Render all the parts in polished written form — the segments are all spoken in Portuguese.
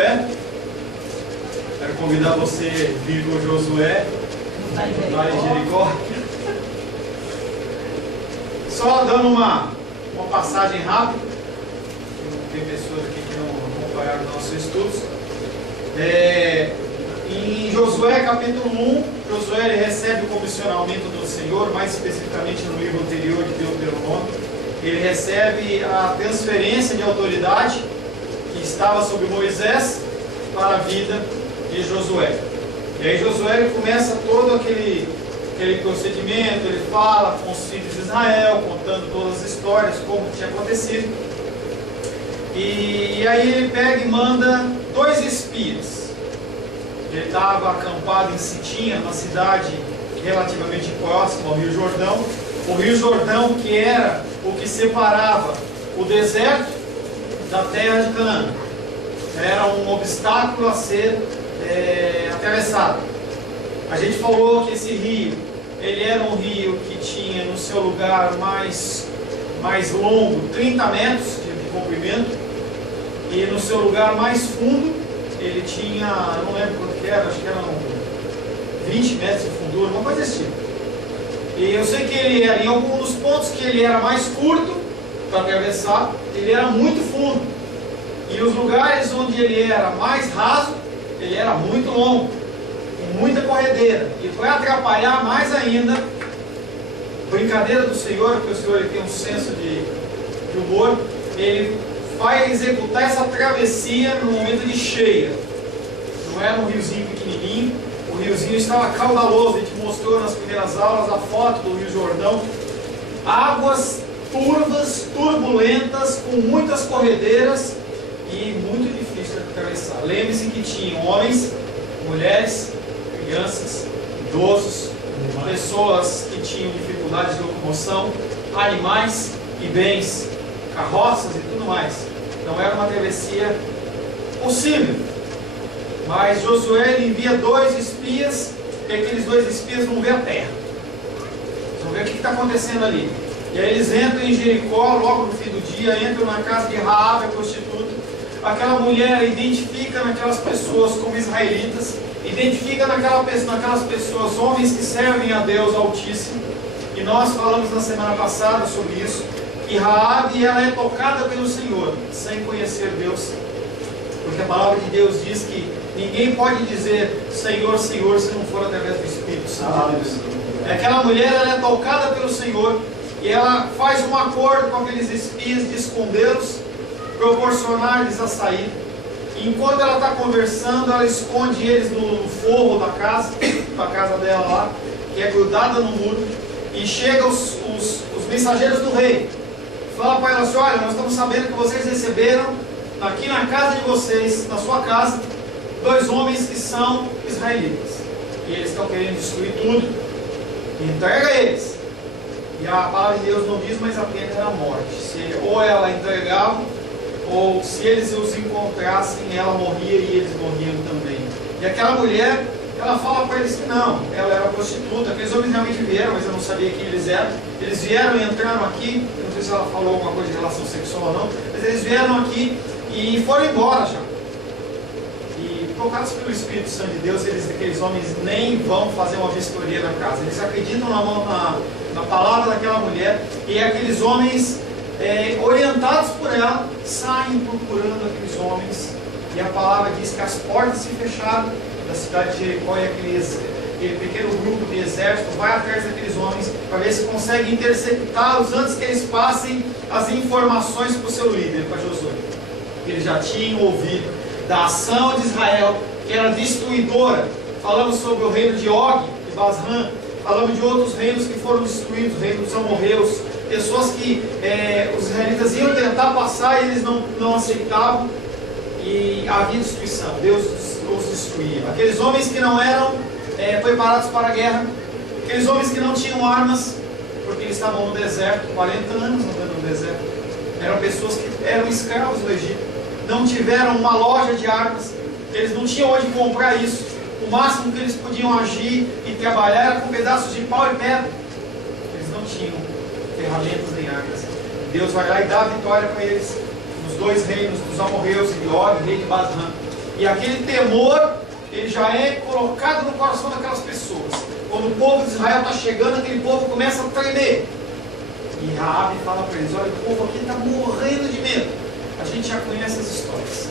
Josué. Quero convidar você a vir com Josué lá em Jericó. Só dando uma passagem rápida. Tem pessoas aqui que não acompanharam nossos estudos. Em Josué capítulo 1, Josué ele recebe o comissionamento do Senhor, mais especificamente no livro anterior de Deuteronômio. Ele recebe a transferência de autoridade que estava sobre Moisés para a vida de Josué. E aí Josué ele começa todo aquele procedimento, ele fala com os filhos de Israel, contando todas as histórias, como tinha acontecido. E aí ele pega e manda 2 espias. Ele estava acampado em Sitim, uma cidade relativamente próxima ao Rio Jordão. O Rio Jordão que era o que separava o deserto da terra de Canaã. Era um obstáculo a ser atravessado. A gente falou que esse rio, ele era um rio que tinha no seu lugar mais longo 30 metros de comprimento, e no seu lugar mais fundo ele tinha, não lembro quanto que era, acho que eram 20 metros de fundura, uma coisa desse tipo. E eu sei que ele era, em alguns dos pontos que ele era mais curto para atravessar, ele era muito fundo. E os lugares onde ele era mais raso, ele era muito longo, com muita corredeira. E para atrapalhar mais ainda, brincadeira do Senhor, porque o Senhor ele tem um senso de humor, ele vai executar essa travessia no momento de cheia. Não era um riozinho pequenininho, o riozinho estava caudaloso. A gente mostrou nas primeiras aulas a foto do Rio Jordão. Águas turvas, turbulentas, com muitas corredeiras e muito difícil de atravessar. Lembre-se que tinham homens, mulheres, crianças, idosos, pessoas que tinham dificuldades de locomoção, animais e bens, carroças e tudo mais. Não era uma travessia possível. Mas Josué ele envia 2 espias, e aqueles 2 espias vão ver a terra. Vão ver o que está acontecendo ali. E aí eles entram em Jericó, logo no fim do dia, entram na casa de Raabe, a prostituta. Aquela mulher identifica naquelas pessoas como israelitas, identifica naquelas pessoas homens que servem a Deus Altíssimo. E nós falamos na semana passada sobre isso, que Raabe ela é tocada pelo Senhor, sem conhecer Deus. Porque a palavra de Deus diz que ninguém pode dizer Senhor, Senhor, se não for através do Espírito Santo de Deus. Aquela mulher ela é tocada pelo Senhor, e ela faz um acordo com aqueles espias de escondê-los, proporcionar-lhes a saída. E enquanto ela está conversando, ela esconde eles no forro da casa dela lá, que é grudada no muro. E chegam os mensageiros do rei. Fala para ela assim: olha, nós estamos sabendo que vocês receberam aqui na casa de vocês, na sua casa, 2 homens que são israelitas. E eles estão querendo destruir tudo. Entrega eles. E a palavra de Deus não diz, mas a pena era a morte. Ou ela entregava, ou se eles os encontrassem, ela morria e eles morriam também. E aquela mulher, ela fala para eles que não, ela era prostituta. Aqueles homens realmente vieram, mas eu não sabia quem eles eram. Eles vieram e entraram aqui, eu não sei se ela falou alguma coisa de relação sexual ou não, mas eles vieram aqui e foram embora já. E tocados pelo Espírito Santo de Deus, aqueles homens nem vão fazer uma vistoria na casa. Eles acreditam na palavra daquela mulher, e aqueles homens, orientados por ela, saem procurando aqueles homens. E a palavra diz que as portas se fecharam da cidade de Jericó, e aquele pequeno grupo de exército vai atrás daqueles homens para ver se consegue interceptá-los antes que eles passem as informações para o seu líder, para Josué. Eles já tinham ouvido da ação de Israel, que era destruidora. Falamos sobre o reino de Og, de Basran. Falamos de outros reinos que foram destruídos, o reino dos amorreus. Pessoas que os israelitas iam tentar passar e eles não aceitavam. E havia destruição, Deus os destruía. Aqueles homens que não eram preparados para a guerra, aqueles homens que não tinham armas, porque eles estavam no deserto, 40 anos andando no deserto. Eram pessoas que eram escravos do Egito, não tiveram uma loja de armas, eles não tinham onde comprar isso. O máximo que eles podiam agir e trabalhar era com pedaços de pau e pedra. Eles não tinham ferramentas nem armas. Deus vai lá e dá a vitória para eles nos 2 reinos, dos amorreus e de Og, rei de Basran. E aquele temor, ele já é colocado no coração daquelas pessoas. Quando o povo de Israel está chegando, aquele povo começa a tremer. E Raabe fala para eles: olha, o povo aqui está morrendo de medo. A gente já conhece as histórias.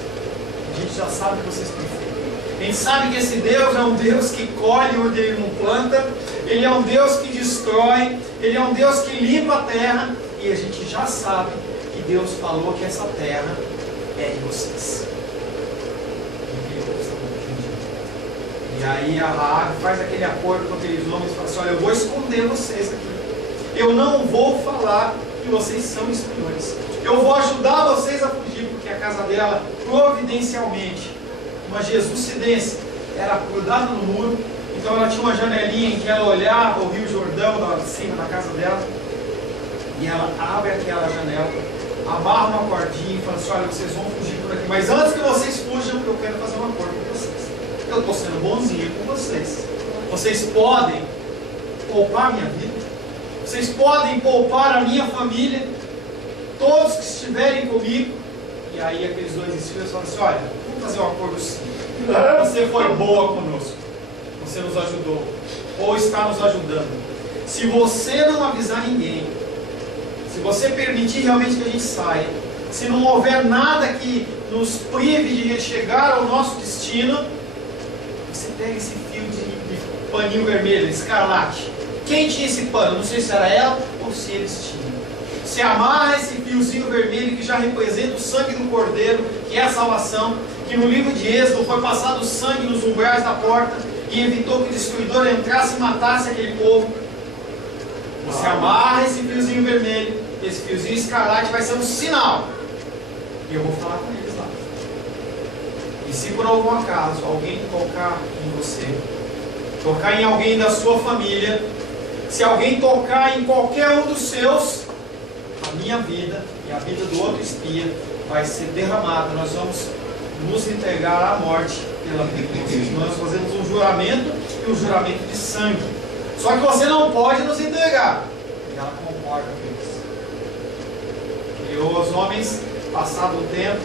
A gente já sabe o que vocês têm feito. A gente sabe que esse Deus é um Deus que colhe onde ele não planta. Ele é um Deus que destrói. Ele é um Deus que limpa a terra. E a gente já sabe que Deus falou que essa terra é de vocês. E aí a Raabe faz aquele acordo com aqueles homens e fala assim: olha, eu vou esconder vocês aqui. Eu não vou falar que vocês são espiões. Eu vou ajudar vocês a fugir, porque a casa dela, providencialmente, uma jesucidência, era grudada no muro. Então ela tinha uma janelinha em que ela olhava o Rio Jordão lá de cima da casa dela. E ela abre aquela janela, amarra uma cordinha e fala assim: olha, vocês vão fugir por aqui. Mas antes que vocês fujam, eu quero fazer um acordo com vocês. Eu estou sendo bonzinho com vocês. Vocês podem poupar a minha vida. Vocês podem poupar a minha família. Todos que estiverem comigo. E aí aqueles dois espias falam assim: olha, vamos fazer um acordo sim. Você foi boa conosco. Você nos ajudou. Ou está nos ajudando. Se você não avisar ninguém, se você permitir realmente que a gente saia, se não houver nada que nos prive de chegar ao nosso destino, você pega esse fio de paninho vermelho, escarlate. Quem tinha esse pano? Não sei se era ela ou se eles tinham. Você amarra esse fiozinho vermelho que já representa o sangue do Cordeiro, que é a salvação, que no livro de Êxodo foi passado o sangue nos umbrais da porta e evitou que o destruidor entrasse e matasse aquele povo. Você amarra esse fiozinho vermelho, esse fiozinho escarlate vai ser um sinal. E eu vou falar com eles lá. E se por algum acaso alguém tocar em você, tocar em alguém da sua família, se alguém tocar em qualquer um dos seus, a minha vida e a vida do outro espia vai ser derramada. Nós vamos nos entregar à morte pela vida de vocês. Nós fazemos um juramento, e um juramento de sangue. Só que você não pode nos entregar. E ela concorda com isso. E os homens, passado o tempo,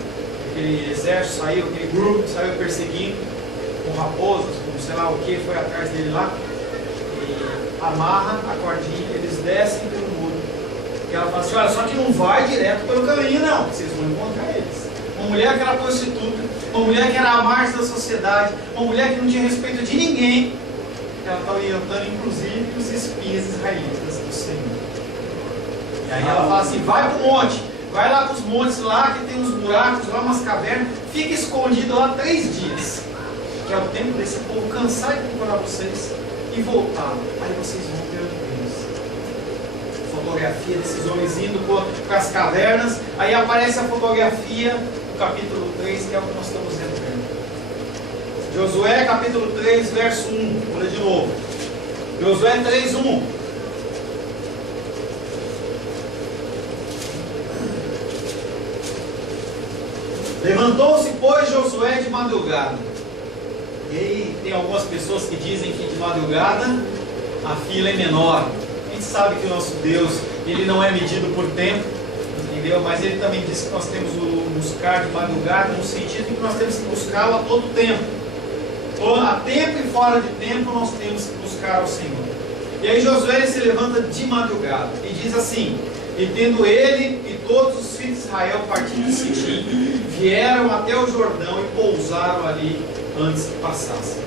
aquele exército saiu, aquele grupo saiu perseguindo, com raposas, com sei lá o que, foi atrás dele lá, e amarra a cordinha, eles descem pelo muro. E ela fala assim: olha, só que não vai direto pelo caminho não, vocês vão encontrar eles. Uma mulher que era prostituta, uma mulher que era a margem da sociedade, uma mulher que não tinha respeito de ninguém, ela está orientando inclusive os espias israelitas do Senhor. E aí ela fala assim: vai para o monte, vai lá para os montes lá, que tem uns buracos lá, umas cavernas, fica escondido lá 3 dias, que é o tempo desse povo cansar de procurar vocês e voltar. Aí vocês vão ver eles. Fotografia desses homens indo para as cavernas. Aí aparece a fotografia no capítulo 3, que é o que nós estamos vendo. Josué capítulo 3, verso 1. Olha de novo. Josué 3, 1. Levantou-se, pois, Josué de madrugada. E aí tem algumas pessoas que dizem que de madrugada a fila é menor. A gente sabe que o nosso Deus, ele não é medido por tempo, entendeu? Mas ele também diz que nós temos o buscar de madrugada, no sentido de que nós temos que buscá-lo a todo tempo. A tempo e fora de tempo nós temos que buscar ao Senhor. E aí Josué ele se levanta de madrugada e diz assim: e tendo ele e todos os filhos de Israel partindo de Sitim, vieram até o Jordão e pousaram ali antes que passassem.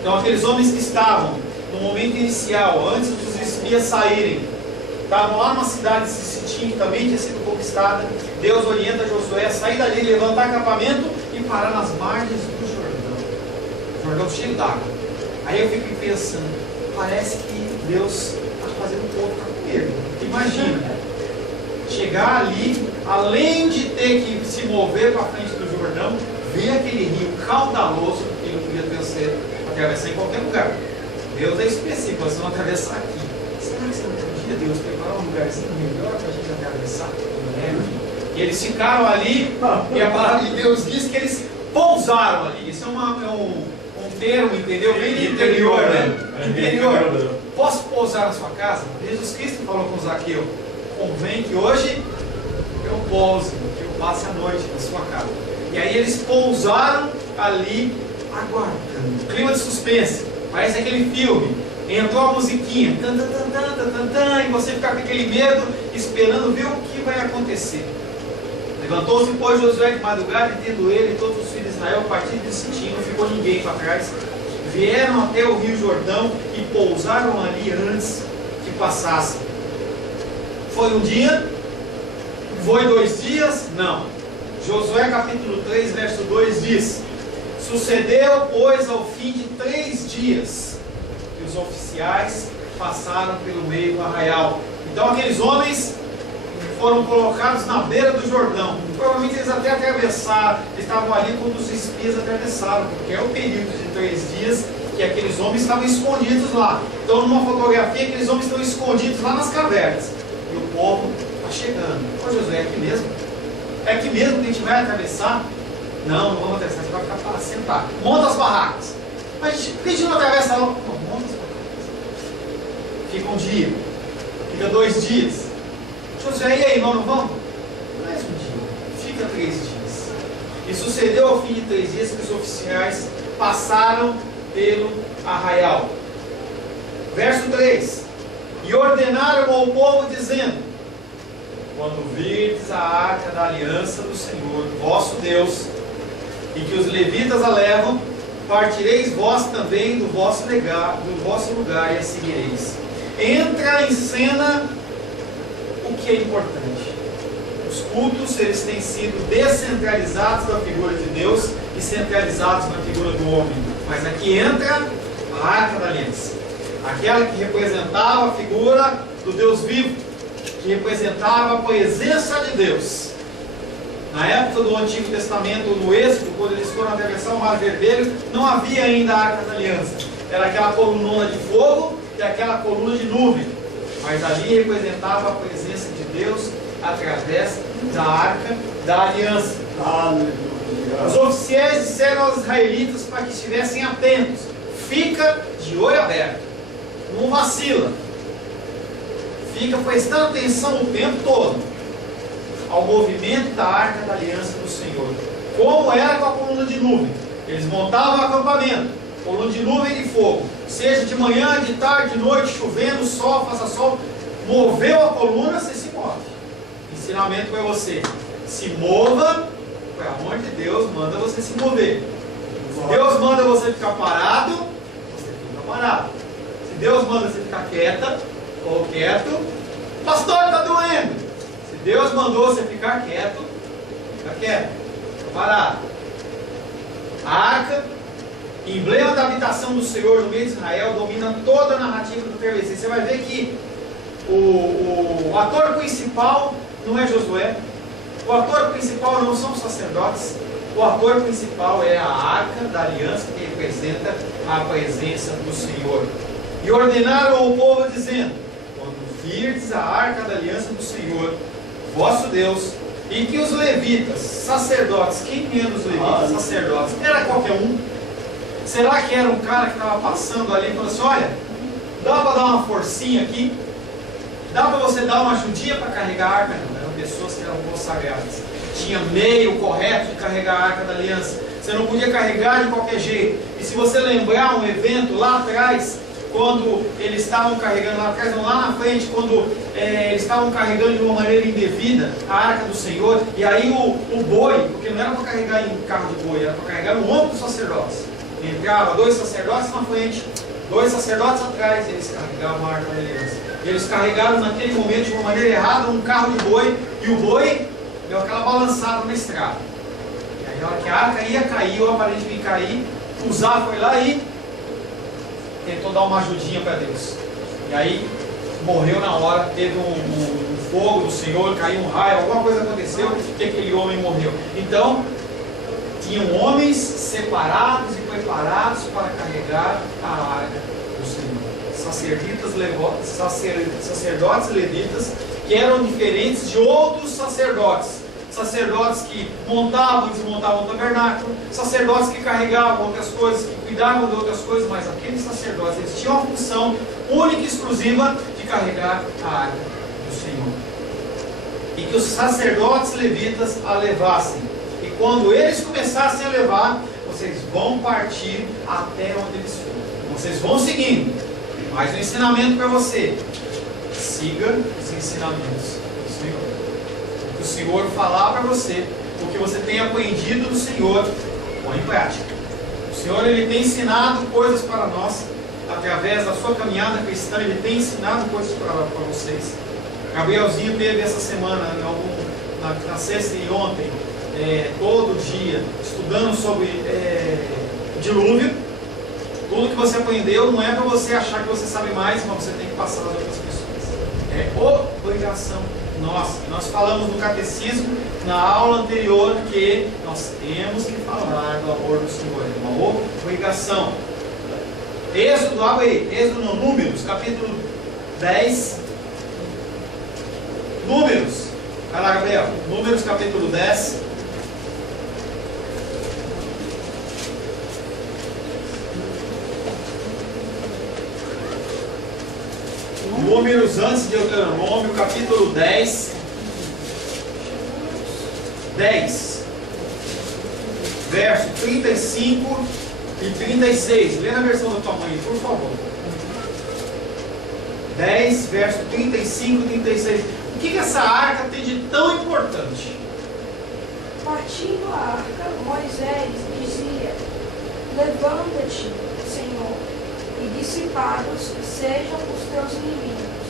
Então aqueles homens que estavam no momento inicial, antes dos espias saírem, estavam lá numa cidade de Sitim, que também tinha sido conquistada. Deus orienta Josué a sair dali, levantar acampamento e parar nas margens do Jordão. Jordão cheio d'água. Aí eu fico pensando, parece que Deus está fazendo o povo ficar com medo. Imagina, chegar ali, além de ter que se mover para frente do Jordão, ver aquele rio caudaloso, que não podia ter atravessar em qualquer lugar. Deus é específico, vocês vão atravessar aqui. Será que você não podia, Deus, preparar um lugarzinho melhor para a gente atravessar? E eles ficaram ali, e a palavra de Deus diz que eles pousaram ali. Isso é um termo, entendeu? Bem de interior, né? Interior. Posso pousar na sua casa? Jesus Cristo falou com Zaqueu: convém que hoje eu pouse, que eu passe a noite na sua casa. E aí eles pousaram ali aguardando. Clima de suspense, parece aquele filme. Entrou a musiquinha, tan, tan, tan, tan, tan, tan, tan, e você fica com aquele medo, esperando ver o que vai acontecer. Levantou-se, pois, Josué de madrugada, e tendo ele e todos os filhos de Israel partido de Sitim, não ficou ninguém para trás. Vieram até o rio Jordão e pousaram ali antes que passassem. Foi um dia? Foi 2 dias? Não. Josué capítulo 3, verso 2 diz: sucedeu, pois, ao fim de 3 dias, que os oficiais passaram pelo meio do arraial. Então aqueles homens foram colocados na beira do Jordão. Provavelmente eles até atravessaram, eles estavam ali quando os espias atravessaram, porque é o período de 3 dias que aqueles homens estavam escondidos lá. Então, numa fotografia, aqueles homens estão escondidos lá nas cavernas. E o povo está chegando. Ô Josué, é aqui mesmo? É aqui mesmo que a gente vai atravessar? Não, não vamos atravessar, a gente vai ficar para sentar. Monta as barracas. Mas por que a gente não atravessa lá? Não, monta as barracas. Fica um dia, fica 2 dias. Josué, e aí, nós não vamos? Mais um dia, fica 3 dias. E sucedeu ao fim de 3 dias que os oficiais passaram pelo arraial. Verso 3: e ordenaram ao povo, dizendo: quando virdes a arca da aliança do Senhor, vosso Deus, e que os levitas a levam, partireis vós também do vosso lugar e a seguireis. Entra em cena o que é importante. Os cultos, eles têm sido descentralizados da figura de Deus e centralizados na figura do homem. Mas aqui entra a arca da aliança, aquela que representava a figura do Deus vivo, que representava a presença de Deus. Na época do Antigo Testamento, no Êxodo, quando eles foram atravessar o Mar Vermelho, não havia ainda a arca da aliança. Era aquela coluna de fogo e aquela coluna de nuvem. Mas ali representava a presença de Deus através da arca da aliança. Aleluia. Os oficiais disseram aos israelitas para que estivessem atentos: fica de olho aberto, não vacila, fica prestando atenção o tempo todo ao movimento da arca da aliança do Senhor. Como era com a coluna de nuvem? Eles montavam o acampamento, coluna de nuvem e de fogo, seja de manhã, de tarde, de noite, chovendo, sol, faça sol, moveu a coluna, você se move. Ensinamento para você: se mova para onde Deus manda você se mover. Se Deus manda você ficar parado, você fica parado. Se Deus manda você ficar quieta ou quieto, pastor, está doendo. Se Deus mandou você ficar quieto, fica quieto, fica parado. A arca, emblema da habitação do Senhor no meio de Israel, domina toda a narrativa do travessia. Você vai ver que o ator principal não é Josué, o ator principal não são os sacerdotes, o ator principal é a arca da aliança, que representa a presença do Senhor. E ordenaram ao povo, dizendo: quando virdes a arca da aliança do Senhor, vosso Deus, e que os levitas, sacerdotes, quem eram os levitas, sacerdotes? Era qualquer um? Será que era um cara que estava passando ali e falou assim: olha, dá para dar uma forcinha aqui? Dá para você dar uma ajudinha para carregar a arca? Não, eram pessoas que eram consagradas. Tinha meio correto de carregar a arca da aliança. Você não podia carregar de qualquer jeito. E se você lembrar um evento lá atrás, quando eles estavam carregando lá atrás, não, lá na frente, quando eles estavam carregando de uma maneira indevida a arca do Senhor, e aí o boi, porque não era para carregar em carro de boi, era para carregar no ombro dos sacerdotes. Entrava 2 sacerdotes na frente, 2 sacerdotes atrás, e eles carregavam a arca da aliança. Eles carregaram naquele momento de uma maneira errada um carro de boi, e o boi deu aquela balançada na estrada. E aí na hora que a arca ia cair, ou aparentemente cair, Uzá foi lá e tentou dar uma ajudinha para Deus. E aí morreu na hora, teve um fogo do Senhor, caiu um raio, alguma coisa aconteceu, que aquele homem morreu. Então, tinham homens separados e preparados para carregar a arca do Senhor. Sacerdotes levitas, que eram diferentes de outros sacerdotes. Sacerdotes que montavam e desmontavam o tabernáculo, sacerdotes que carregavam outras coisas, que cuidavam de outras coisas, mas aqueles sacerdotes, eles tinham a função única e exclusiva de carregar a arca do Senhor. E que os sacerdotes levitas a levassem. E quando eles começassem a levar, os vocês vão partir até onde eles foram. Vocês vão seguindo. Mas o ensinamento para você: siga os ensinamentos do Senhor. O que o Senhor falar para você, o que você tem aprendido do Senhor, põe em prática. O Senhor, Ele tem ensinado coisas para nós. Através da sua caminhada cristã, Ele tem ensinado coisas para vocês. Gabrielzinho teve essa semana, na sexta e ontem, todo dia, estudando sobre dilúvio. Tudo que você aprendeu não é para você achar que você sabe mais, mas você tem que passar às outras pessoas. É obrigação nossa. Nós falamos no catecismo, na aula anterior, que nós temos que falar do amor do Senhor. É uma obrigação. Êxodo, abre aí, Êxodo não, Números, capítulo 10. Números, vai lá, Gabriel. Números, capítulo 10. Números antes de Deuteronômio, capítulo 10. 10, verso 35 e 36. Lê na versão da tua mãe, por favor. 10, verso 35 e 36. O que essa arca tem de tão importante? Partindo a arca, Moisés dizia: levanta-te, Senhor, e dissipados sejam os teus inimigos,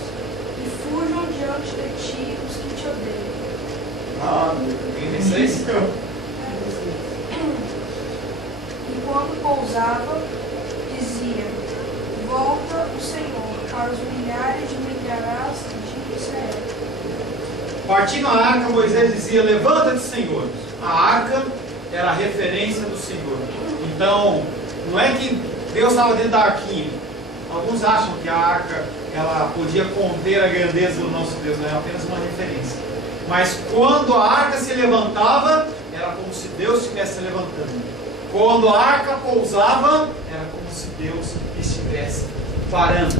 e fujam diante de ti os que te odeiam. 36? E quando pousava, dizia: volta o Senhor para os milhares de milhares de Israel. Partindo a arca, Moisés dizia: levanta-te, Senhor. A arca era a referência do Senhor. Então, não é que Deus estava dentro da arquinha. Alguns acham que a arca ela podia conter a grandeza do nosso Deus, não é apenas uma referência. Mas quando a arca se levantava, era como se Deus estivesse se levantando. Quando a arca pousava, era como se Deus estivesse parando.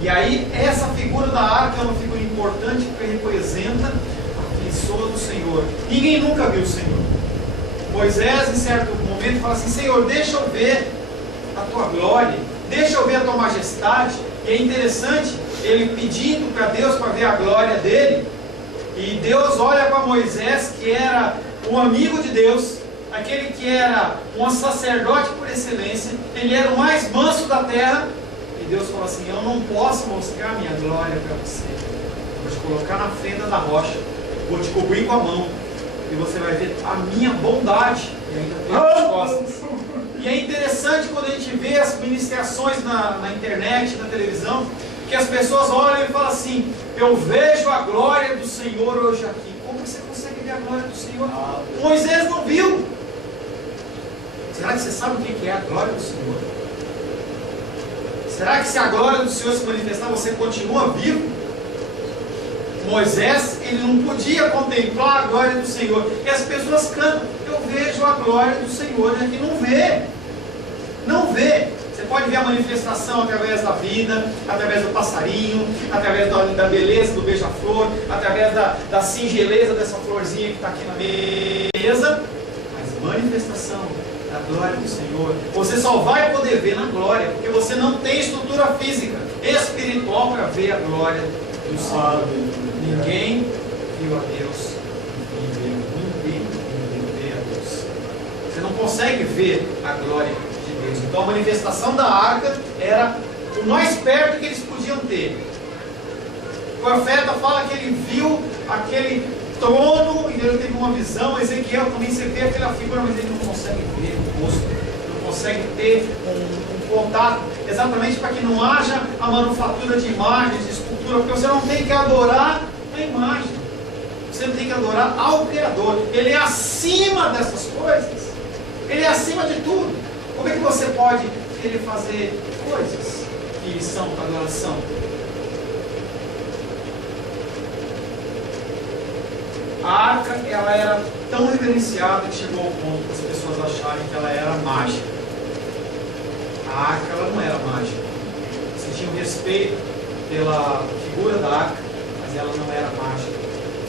E aí, essa figura da arca é uma figura importante porque representa a pessoa do Senhor. Ninguém nunca viu o Senhor. Moisés, em certo momento, fala assim: Senhor, deixa eu ver a tua glória, deixa eu ver a tua majestade. E é interessante, ele pedindo para Deus para ver a glória dele. E Deus olha para Moisés, que era um amigo de Deus, aquele que era um sacerdote por excelência, ele era o mais manso da terra. E Deus fala assim: eu não posso mostrar a minha glória para você. Vou te colocar na fenda da rocha, vou te cobrir com a mão, e você vai ver a minha bondade. E ainda tem as costas. E é interessante quando a gente vê as ministrações na internet, na televisão, que as pessoas olham e falam assim: eu vejo a glória do Senhor hoje aqui. Como que você consegue ver a glória do Senhor? Moisés não viu. Será que você sabe o que é a glória do Senhor? Será que se a glória do Senhor se manifestar, você continua vivo? Moisés, ele não podia contemplar a glória do Senhor. E as pessoas cantam: eu vejo a glória do Senhor. E aqui não vê. Não vê. Você pode ver a manifestação através da vida, através do passarinho, através da beleza do beija-flor, através da singeleza dessa florzinha que está aqui na mesa. Mas manifestação da glória do Senhor, você só vai poder ver na glória, porque você não tem estrutura física, espiritual para ver a glória do Senhor. Ninguém viu a Deus, ninguém vê a Deus. Você não consegue ver a glória de Deus. Então a manifestação da arca era o mais perto que eles podiam ter. O profeta fala que ele viu aquele trono, e ele teve uma visão. Ezequiel também, você vê aquela figura, mas ele não consegue ver o rosto, não consegue ter um contato, exatamente para que não haja a manufatura de imagens, de escultura, porque você não tem que adorar a imagem, você tem que adorar ao Criador. Ele é acima dessas coisas, ele é acima de tudo. Como é que você pode querer fazer coisas que são adoração? A arca, ela era tão reverenciada que chegou ao ponto das pessoas acharem que ela era mágica. A arca, ela não era mágica. Você tinha um respeito pela figura da arca, mas ela não era mágica.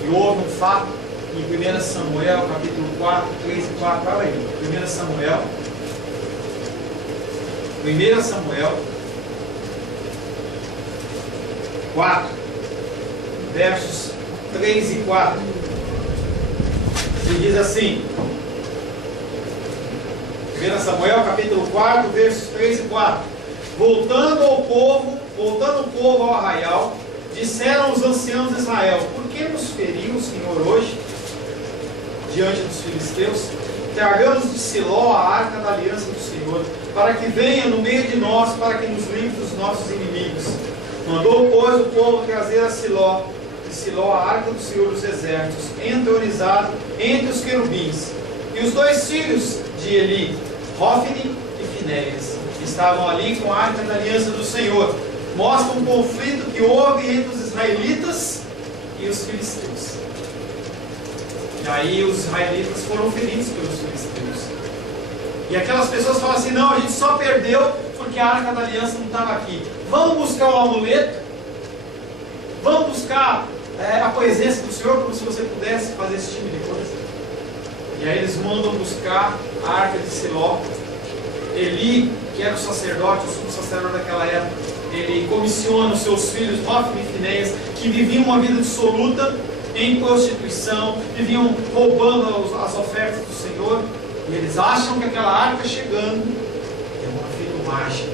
E houve um fato em 1 Samuel, capítulo 4, 3 e 4, olha aí, 1 Samuel, 1 Samuel 4, versos 3 e 4. Ele diz assim, 1 Samuel capítulo 4, versos 3 e 4. Voltando o povo ao arraial, disseram os anciãos de Israel: por que nos feriu o Senhor hoje diante dos filisteus? Tragamos de Siló a arca da aliança do Senhor, para que venha no meio de nós, para que nos livre dos nossos inimigos. Mandou, pois, o povo trazer a Siló, de Siló a arca do Senhor dos exércitos, entronizado entre os querubins. E os dois filhos de Eli, Hófni e Finéias, estavam ali com a arca da aliança do Senhor. Mostra um conflito que houve entre os israelitas e os filisteus. E aí os israelitas foram feridos pelos filisteus. E aquelas pessoas falam assim: não, a gente só perdeu porque a arca da aliança não estava aqui. Vamos buscar o amuleto? Vamos buscar a presença do Senhor, como se você pudesse fazer esse tipo de coisa. E aí eles mandam buscar a arca de Siló. Eli, que era o sacerdote, o sumo sacerdote daquela época, ele comissiona os seus filhos, Hófni e Finéias, que viviam uma vida dissoluta em prostituição, viviam roubando as ofertas do Senhor, e eles acham que aquela arca chegando é um efeito mágico.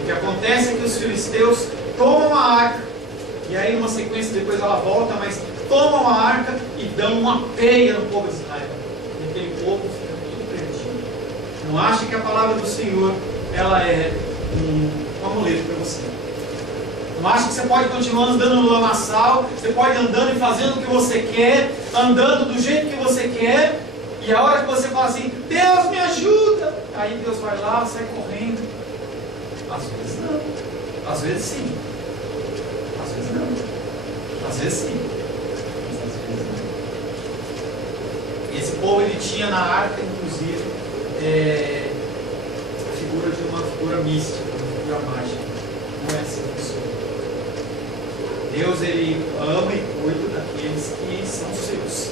O que acontece é que os filisteus tomam a arca, e aí numa sequência depois ela volta, mas tomam a arca e dão uma peia no povo de Israel, e aquele povo fica tudo perdido. Não acha que a palavra do Senhor ela é um amuleto para você. Não acha que você pode continuar andando no lamaçal, você pode andando e fazendo o que você quer, andando do jeito que você quer, e a hora que você fala assim: Deus me ajuda, aí Deus vai lá, sai correndo. Às vezes não, às vezes sim, às vezes não, às vezes sim, mas às vezes não. E esse povo ele tinha na arca, inclusive, a figura de uma figura mística, uma figura mágica. Não é assim que funciona. Deus ele ama e cuida daqueles que são seus.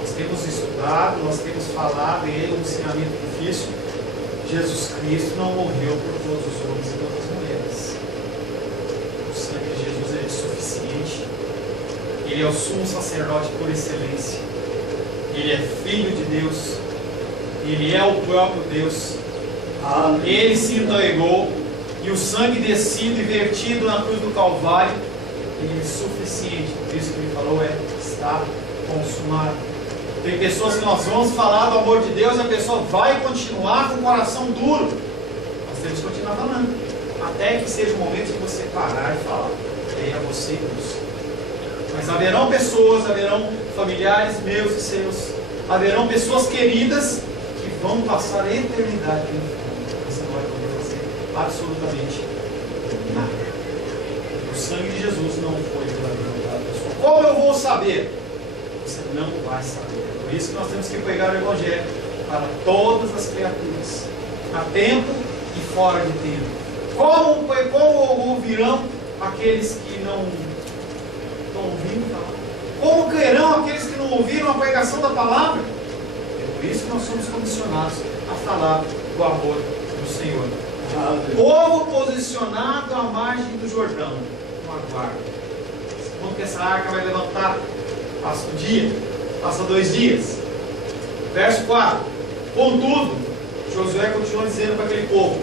Nós temos estudado, nós temos falado ele, um ensinamento difícil. Jesus Cristo não morreu por todos os homens e todas as mulheres. O sangue de Jesus é suficiente. Ele é o sumo sacerdote por excelência. Ele é filho de Deus. Ele é o próprio Deus. Ele se entregou. E o sangue descido e vertido na cruz do Calvário, ele é suficiente. Por isso que ele falou está consumado. Tem pessoas que nós vamos falar do amor de Deus e a pessoa vai continuar com o coração duro. Nós temos que continuar falando. Até que seja o momento de você parar e falar: é você e Deus. Mas haverão pessoas, haverão familiares meus e seus, haverão pessoas queridas que vão passar a eternidade no fundo. Você não vai poder fazer absolutamente nada. O sangue de Jesus não foi pela vida da pessoa. Como eu vou saber? Você não vai saber. Por isso que nós temos que pregar o Evangelho para todas as criaturas, a tempo e fora de tempo. Como ouvirão aqueles que não estão ouvindo falar? Como crerão aqueles que não ouviram a pregação da palavra? É por isso que nós somos comissionados a falar do amor do Senhor. Povo posicionado à margem do Jordão, no aguardo. Quando que essa arca vai levantar? Passa um dia, passa 2 dias. Verso 4. Contudo, Josué continua dizendo para aquele povo: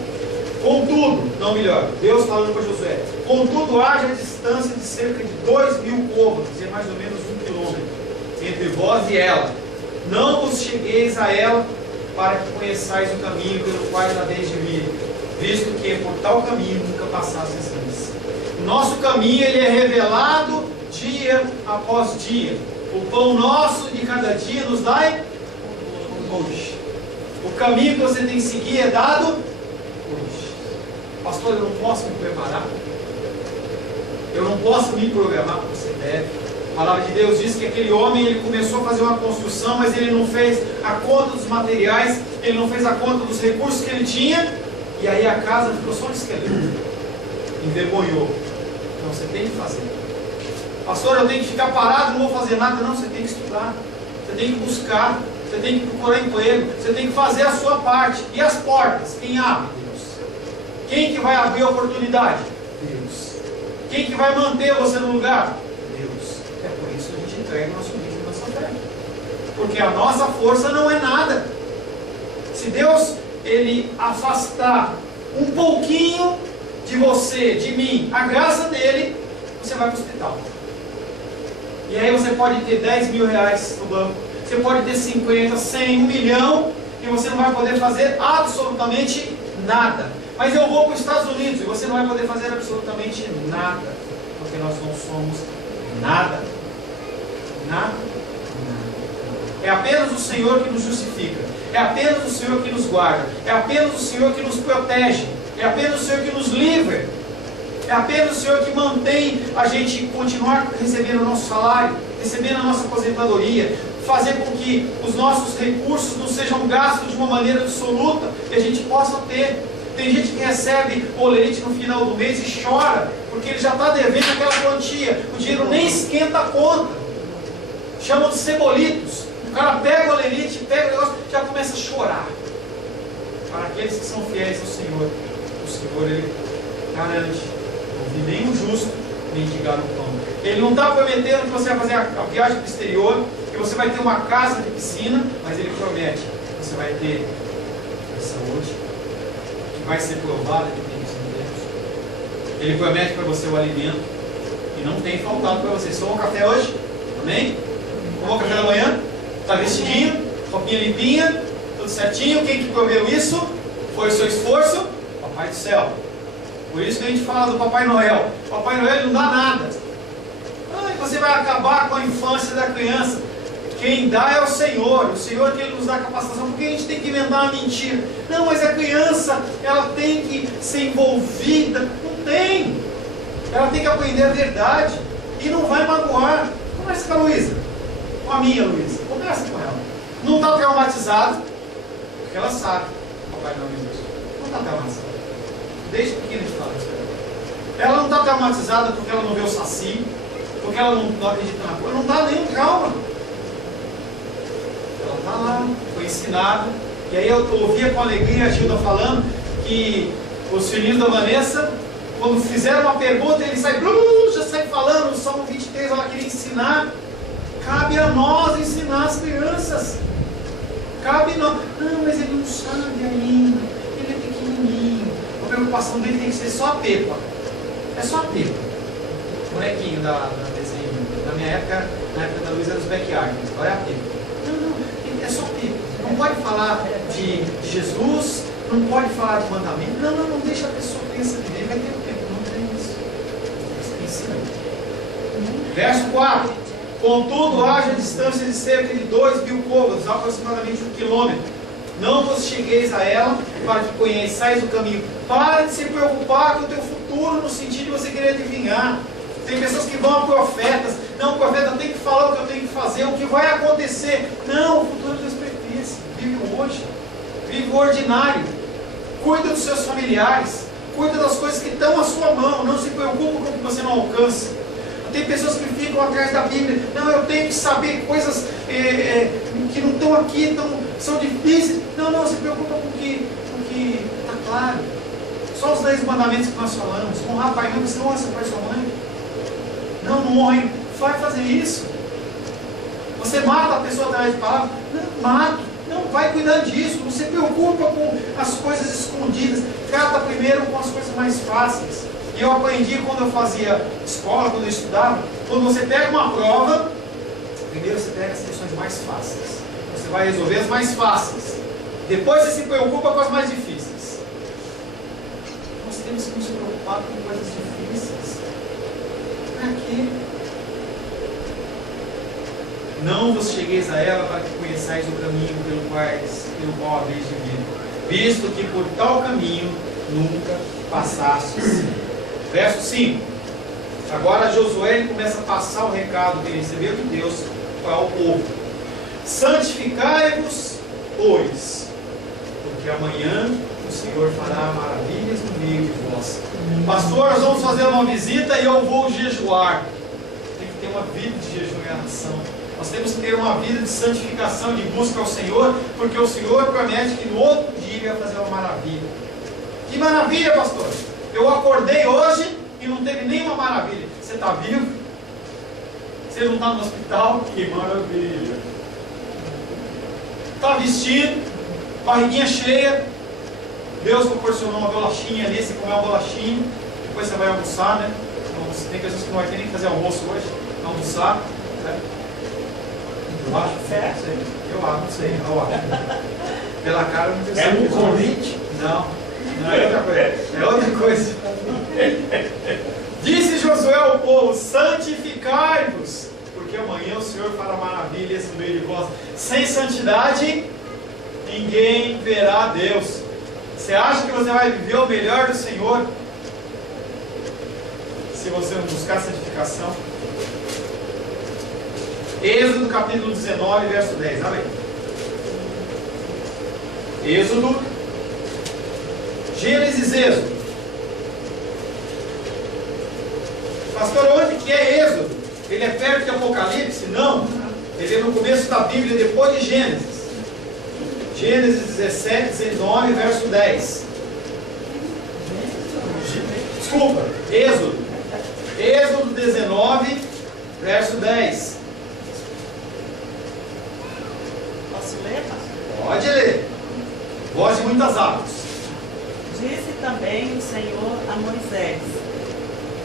contudo, não melhor, Deus falando para Josué: contudo, haja a distância de cerca de 2.000 côvados, é mais ou menos 1 quilômetro, entre vós e ela. Não vos chegueis a ela, para que conheçais o caminho pelo qual ela haveis de vir, visto que por tal caminho nunca passastes antes. O nosso caminho ele é revelado dia após dia. O pão nosso de cada dia nos dai hoje. O caminho que você tem que seguir é dado hoje. Pastor, eu não posso me preparar? Eu não posso me programar como você deve? A palavra de Deus diz que aquele homem ele começou a fazer uma construção, mas ele não fez a conta dos materiais, ele não fez a conta dos recursos que ele tinha, e aí a casa ficou só um esqueleto. Envergonhou. Então você tem que fazer. Pastor, eu tenho que ficar parado, não vou fazer nada. Não, você tem que estudar, você tem que buscar, você tem que procurar emprego, você tem que fazer a sua parte. E as portas? Quem abre? Deus. Quem que vai abrir a oportunidade? Deus. Quem que vai manter você no lugar? Deus. É por isso que a gente entrega o nosso vida e nossa fé. Porque a nossa força não é nada. Se Deus, Ele afastar um pouquinho de você, de mim, a graça dele, você vai para o hospital. E aí você pode ter 10 mil reais no banco, você pode ter 50, 100, 1 milhão, e você não vai poder fazer absolutamente nada. Mas eu vou para os Estados Unidos, e você não vai poder fazer absolutamente nada, porque nós não somos nada. Nada. É apenas o Senhor que nos justifica, é apenas o Senhor que nos guarda, é apenas o Senhor que nos protege, é apenas o Senhor que nos livra, é apenas o Senhor que mantém a gente continuar recebendo o nosso salário, recebendo a nossa aposentadoria, fazer com que os nossos recursos não sejam gastos de uma maneira absoluta e a gente possa ter. Tem gente que recebe boleto no final do mês e chora, porque ele já está devendo aquela quantia, o dinheiro nem esquenta a conta. Chamam de cebolitos. O cara pega o olerite, pega o negócio, já começa a chorar. Para aqueles que são fiéis ao Senhor, o Senhor, Ele garante: não vi nem o justo mendigar o pão. Ele não está prometendo que você vai fazer a viagem para o exterior, que você vai ter uma casa de piscina, mas Ele promete que você vai ter saúde, que vai ser provada de bênção de Deus. Ele promete para você o alimento, e não tem faltado para você. Você tomou café hoje? Amém? Tomou café da manhã? Está vestidinho? Roupinha limpinha? Tudo certinho? Quem que proveu isso? Foi o seu esforço? Papai do céu. Por isso que a gente fala do Papai Noel. Papai Noel ele não dá nada. Você vai acabar com a infância da criança. Quem dá é o Senhor. O Senhor que Ele nos dá capacitação. Porque a gente tem que inventar uma mentira. Não, mas a criança, ela tem que ser envolvida. Não tem. Ela tem que aprender a verdade. E não vai magoar. Conversa com a Luísa. Com a minha Luísa. Conversa com ela. Não está traumatizado. Porque ela sabe. Papai não existe. Não está traumatizado. Desde pequena a gente fala isso. Ela não está traumatizada porque ela não vê o Saci. Porque ela não acredita na coisa. Não dá nenhum trauma. Ela está lá. Foi ensinada. E aí eu ouvia com alegria a Gilda falando que os filhinhos da Vanessa, quando fizeram uma pergunta, ele sai, já sai falando, o Salmo 23, ela queria ensinar. Cabe a nós ensinar as crianças. Cabe nós. Não, mas ele não sabe ainda. Ele é pequenininho. A preocupação dele tem que ser só a pepa. É só a pepa. O bonequinho da desenho. Na minha época, na época da Luísa era os backyard. Agora é a pepa. Não, é só a pepa. Não pode falar de Jesus, não pode falar de mandamento. Não deixa a pessoa pensar nele. Vai ter o tempo. Não tem isso. Ensina. Verso 4. Contudo, haja distância de cerca de 2.000 côvados, aproximadamente 1 quilômetro. Não vos chegueis a ela, para que conheçais o caminho. Para de se preocupar com o teu futuro, no sentido de você querer adivinhar. Tem pessoas que vão a profetas. Não, o profeta tem que falar o que eu tenho que fazer, o que vai acontecer. Não, o futuro Deus pertence. Vive o hoje. Vive o ordinário. Cuida dos seus familiares. Cuida das coisas que estão à sua mão. Não se preocupe com o que você não alcança. Tem pessoas que ficam atrás da Bíblia. Não, eu tenho que saber coisas que não estão aqui, são difíceis. Não, se preocupa com o que está claro. Só os 10 mandamentos que nós falamos. Honrar pai e mãe, você honra seu pai e sua mãe. Não honre. Vai fazer isso. Você mata a pessoa através de palavras? Não, mata. Não, vai cuidar disso. Não se preocupa com as coisas escondidas. Trata primeiro com as coisas mais fáceis. E eu aprendi quando eu fazia escola, quando eu estudava, quando você pega uma prova, primeiro você pega as questões mais fáceis. Você vai resolver as mais fáceis. Depois você se preocupa com as mais difíceis. Nós temos que nos preocupar com coisas difíceis. Para quê? Não vos chegueis a ela para que conheçais o caminho pelo qual haveis de vir, visto que por tal caminho nunca passastes. Verso 5. Agora Josué começa a passar o recado que ele recebeu de Deus para o povo. Santificai-vos, pois, porque amanhã o Senhor fará maravilhas no meio de vós. Pastor, nós vamos fazer uma visita e eu vou jejuar. Tem que ter uma vida de jejum e oração. Nós temos que ter uma vida de santificação, de busca ao Senhor, porque o Senhor promete que no outro dia Ele vai fazer uma maravilha. Que maravilha, pastor! Eu acordei hoje e não teve nenhuma maravilha. Você está vivo? Você não está no hospital? Que maravilha! Está vestido, barriguinha cheia. Deus proporcionou uma bolachinha ali, você comeu uma bolachinha, depois você vai almoçar, né? Tem pessoas que não vai ter nem que fazer almoço hoje, almoçar. Né? Eu acho, não sei, eu acho. Pela cara não tem. É um convite? Não, não é outra coisa. É outra coisa. Disse Josué ao povo: santificai-vos, porque amanhã o Senhor fará maravilhas no meio de vós. Sem santidade, ninguém verá Deus. Você acha que você vai viver o melhor do Senhor se você não buscar santificação? Êxodo capítulo 19, verso 10. Olha aí. Êxodo, Gênesis, Êxodo. Pastor, onde que é Êxodo? Ele é perto de Apocalipse? Não. Ele é no começo da Bíblia, depois de Gênesis. Gênesis 17, 19, verso 10. Desculpa, Êxodo. Êxodo 19, verso 10. Posso ler, pastor? Pode ler. Voz de muitas águas. Disse também o Senhor a Moisés: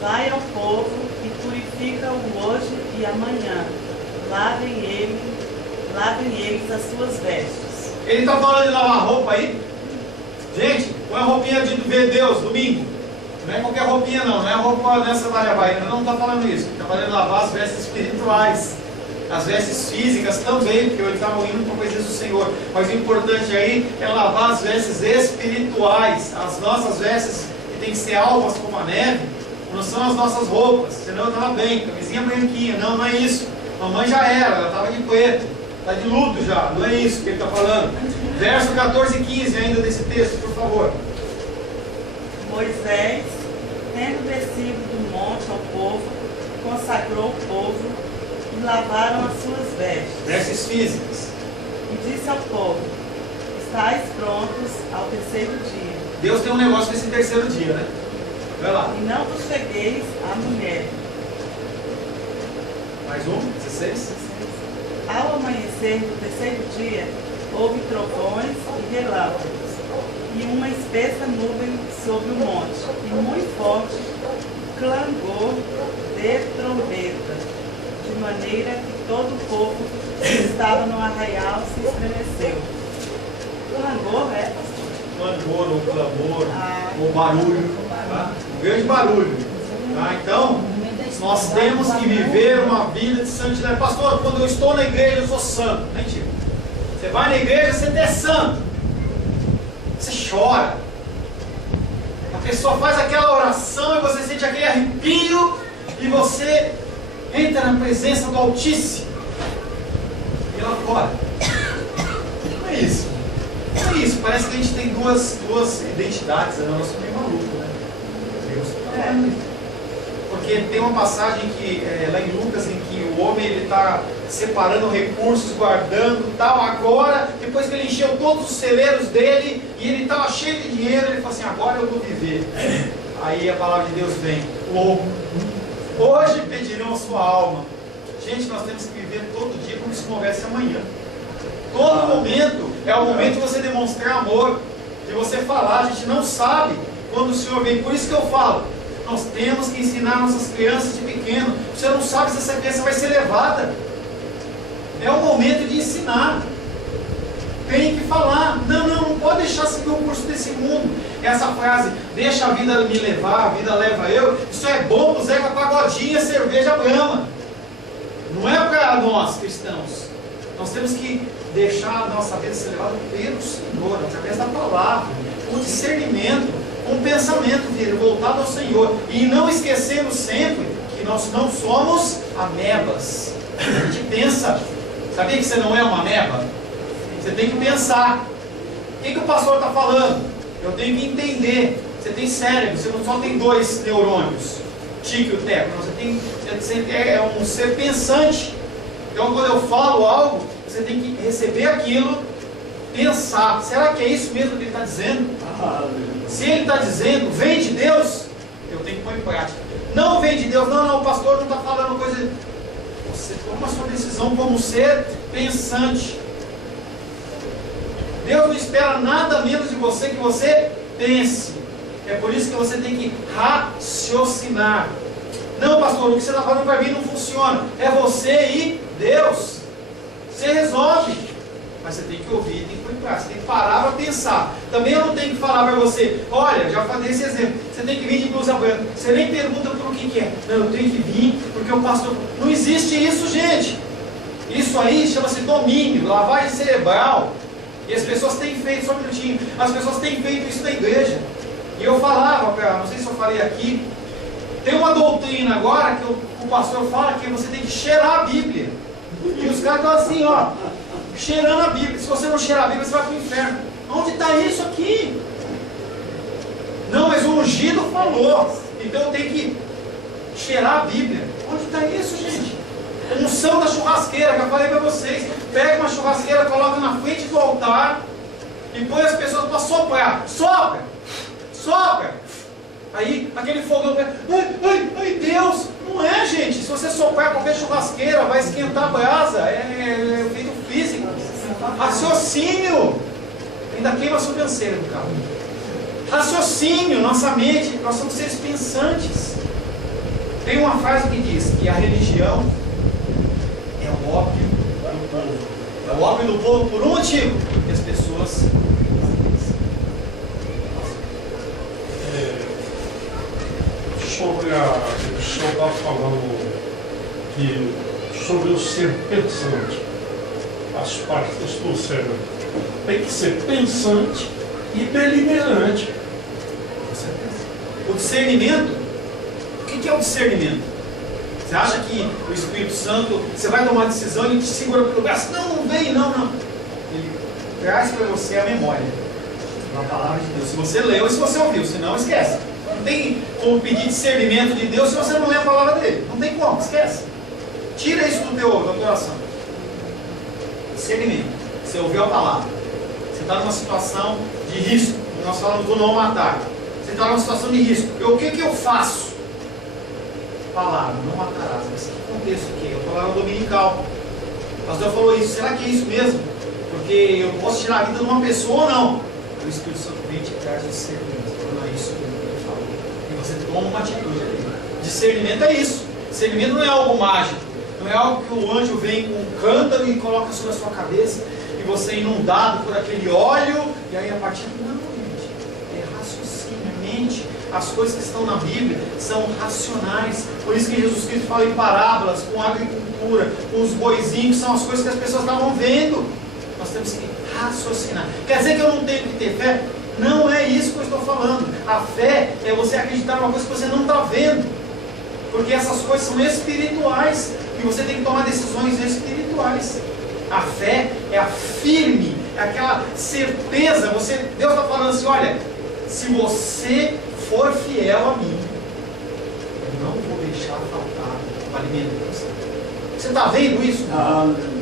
vai ao povo e purifica-o hoje e amanhã. Lavem eles as suas vestes. Ele está falando de lavar roupa aí? Gente, põe a roupinha de ver Deus, domingo. Não é qualquer roupinha não, não é a roupa nessa Maria não está falando isso. Ele está falando de lavar as vestes espirituais. As vestes físicas também, porque ele estava indo para a presença do Senhor. Mas o importante aí é lavar as vestes espirituais. As nossas vestes, que tem que ser alvas como a neve, não são as nossas roupas. Senão eu estava bem, camisinha branquinha. Não, não é isso. Mamãe já era, ela estava de preto. Está de luto já, não é isso que ele está falando. Verso 14 e 15 ainda desse texto, por favor. Moisés, tendo descido do monte ao povo, consagrou o povo e lavaram as suas vestes. Vestes físicas. E disse ao povo: estáis prontos ao terceiro dia. Deus tem um negócio nesse terceiro dia, né? Vai lá. E não vos chegueis à mulher. Mais um, 16. Ao amanhecer do terceiro dia, houve trovões e relâmpagos, e uma espessa nuvem sobre o monte, e muito forte clangor de trombeta, de maneira que todo o povo que estava no arraial se estremeceu. Clangor é, pastor? Clangor, ou clamor, ou barulho. Tá? Um grande barulho. Tá? Então, nós temos que viver uma vida de santidade. Pastor, quando eu estou na igreja eu sou santo. Mentira. Você vai na igreja, você é santo. Você chora. A pessoa faz aquela oração e você sente aquele arrepio e você entra na presença do Altíssimo. E lá fora. Não é isso. Não é isso. Parece que a gente tem duas identidades. Né? Nós somos meio malucos, né? Deus. Porque tem uma passagem que, lá em Lucas, em que o homem está separando recursos, guardando tal. Agora, depois que ele encheu todos os celeiros dele e ele estava cheio de dinheiro, ele falou assim: agora eu vou viver. Aí a palavra de Deus vem: hoje pedirão a sua alma. Gente, nós temos que viver todo dia como se não houvesse amanhã. Todo momento é o momento de você demonstrar amor, de você falar. A gente não sabe quando o Senhor vem. Por isso que eu falo, nós temos que ensinar nossas crianças de pequeno. Você não sabe se essa criança vai ser levada. É o momento de ensinar. Tem que falar. Não pode deixar seguir o curso desse mundo. Essa frase, deixa a vida me levar, a vida leva eu. Isso é bom para o Zeca Pagodinho, cerveja Brahma. Não é para nós cristãos. Nós temos que deixar a nossa vida ser levada pelo Senhor, através da palavra, com discernimento, com pensamento voltado ao Senhor, e não esquecendo sempre que nós não somos amebas. A gente pensa, sabia que você não é uma ameba? Você tem que pensar. O que o pastor está falando? Eu tenho que entender. Você tem cérebro, você não só tem 2 neurônios, tique e o teco, você é um ser pensante. Então, quando eu falo algo, você tem que receber aquilo, pensar, será que é isso mesmo que ele está dizendo? Se ele está dizendo, vem de Deus, eu tenho que pôr em prática. Não vem de Deus, não, o pastor não está falando coisa. Você toma a sua decisão como ser pensante. Deus não espera nada menos de você que você pense. É por isso que você tem que raciocinar. Não, pastor, o que você está falando para mim não funciona. É você e Deus. Você resolve. Mas você tem que ouvir, tem que pôr em prática. Você tem que parar para pensar. Também eu não tenho que falar para você, olha, já falei esse exemplo. Você tem que vir de blusa branca. Você nem pergunta por que é. Não, eu tenho que vir porque o pastor... Não existe isso, gente. Isso aí chama-se domínio, lavagem cerebral. E as pessoas têm feito, só um minutinho, as pessoas têm feito isso na igreja. E eu falava para ela, não sei se eu falei aqui, tem uma doutrina agora que o pastor fala que você tem que cheirar a Bíblia. E os caras estão assim, ó, cheirando a Bíblia. Se você não cheirar a Bíblia, você vai para o inferno. Onde está isso aqui? Não, mas o ungido falou. Então eu tenho que cheirar a Bíblia. Onde está isso, gente? Unção da churrasqueira, que eu falei para vocês. Pega uma churrasqueira, coloca na frente do altar e põe as pessoas para soprar. Sopra! Sopra! Aí aquele fogão, ai Deus! Não é, gente. Se você soprar qualquer churrasqueira, vai esquentar a brasa. É feito físico. Raciocínio! Ainda queima a sobrancelha do carro. Raciocínio, nossa mente, nós somos seres pensantes. Tem uma frase que diz que a religião é o ópio do povo. É o ópio do povo por um motivo: que as pessoas sobre o senhor está falando sobre o ser pensante, as partes do cérebro. Tem que ser pensante e deliberante. O discernimento, o que é o discernimento? Você acha que o Espírito Santo, você vai tomar uma decisão e ele te segura pelo braço? Não vem, não. Ele traz para você a memória da palavra de Deus. Se você leu e se você ouviu, senão esquece. Não tem como pedir discernimento de Deus se você não lê a palavra dele. Não tem como, esquece. Tira isso do teu coração. Discernimento. Você ouviu a palavra. Você está numa situação de risco. Nós falamos do não matar. Você está numa situação de risco. O que eu faço? Palavra, não matarás. Mas que contexto que é? A palavra dominical. O pastor falou isso. Será que é isso mesmo? Porque eu posso tirar a vida de uma pessoa ou não? O Espírito Santo vem te traz o discernimento. Não é isso que ele falou. E você toma uma atitude ali. Discernimento é isso. Discernimento não é algo mágico. Não é algo que o anjo vem com um cântaro e coloca sobre a sua cabeça e você é inundado por aquele óleo e aí a partir... Não, gente. É raciocínio, mente. As coisas que estão na Bíblia são racionais. Por isso que Jesus Cristo fala em parábolas, com a agricultura, com os boizinhos, que são as coisas que as pessoas estavam vendo. Nós temos que raciocinar. Quer dizer que eu não tenho que ter fé? Não é isso que eu estou falando. A fé é você acreditar numa coisa que você não está vendo. Porque essas coisas são espirituais. E você tem que tomar decisões espirituais. A fé é a firme, é aquela certeza. Deus está falando assim, olha, se você for fiel a mim, eu não vou deixar faltar o alimento de você. Você está vendo isso?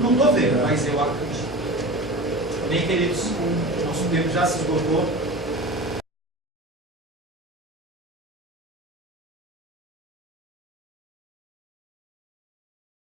Não estou vendo, mas eu acredito. Bem, queridos, nosso tempo já se esgotou.